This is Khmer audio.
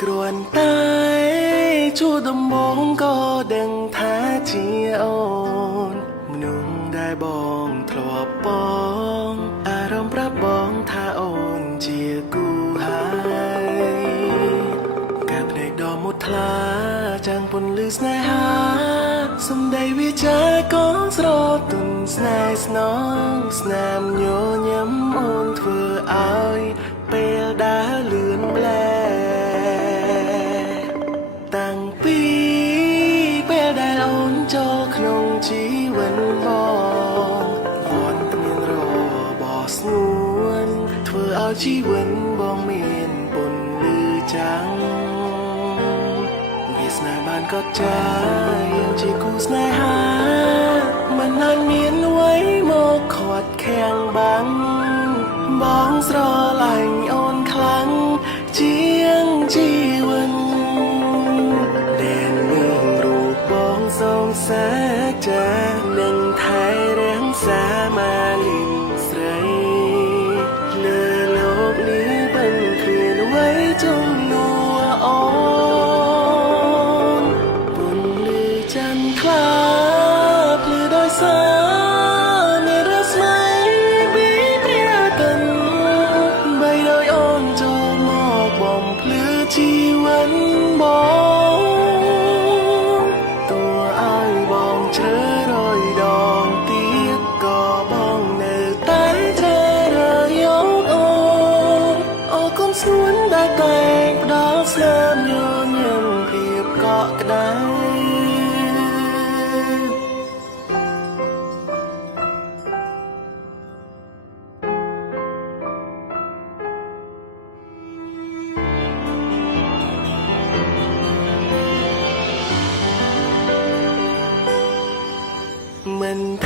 គ្រាន់តែជួបដំបងក៏ដឹងថាជាអូនមនុស្សដែលបងធ្លាប់បងអារម្មណ៍ប្រាប់បងថាអូនជាគូហើយកាភ្នែកដ៏មុតថ្លាចាំងពន្លឺស្នេហាសំដីវាចាក៏ស្រទន់ស្នេហ៍ស្នងស្នាមញញឹមអូនធ្វើឲ្យពេលដើរលឿនម្លែតាំងពីពេលដែលអូនចូលក្នុងជីវិតបងវន់គ្មានរបបស្ងួនធ្វើឲ្យជីវិតបងមានពន្លឺចាំងវាស្នេហ៍បានកត់ចាយើងជាគូស្នេហាមិនអាចមានអ្វីមកខាត់ខាំងបាំងបងស្រឡាញ់អូនខ្លាំងជាងជីវិតដែលមានរូបបងសងសាចានឹងថែរាំសាមាលិនស្រីលើលោកនេះមិនគ្មានអ្វីជំនួសអូនពន្លឺច័ន្ទខ្លាភ្លឺដោយសារមានរស្មីពីព្រះកិនបីដោយអូនចូលមកបំភ្លឺជីវិតបងទោះឲ្យបងជ្រើរយដងទៀតក៏បងនៅតែជ្រើរើសយកអូនអរគុណស្នួនដែលតែងផ្ដល់ស្នាមញញឹមភាពកក់ក្ដៅមិនថ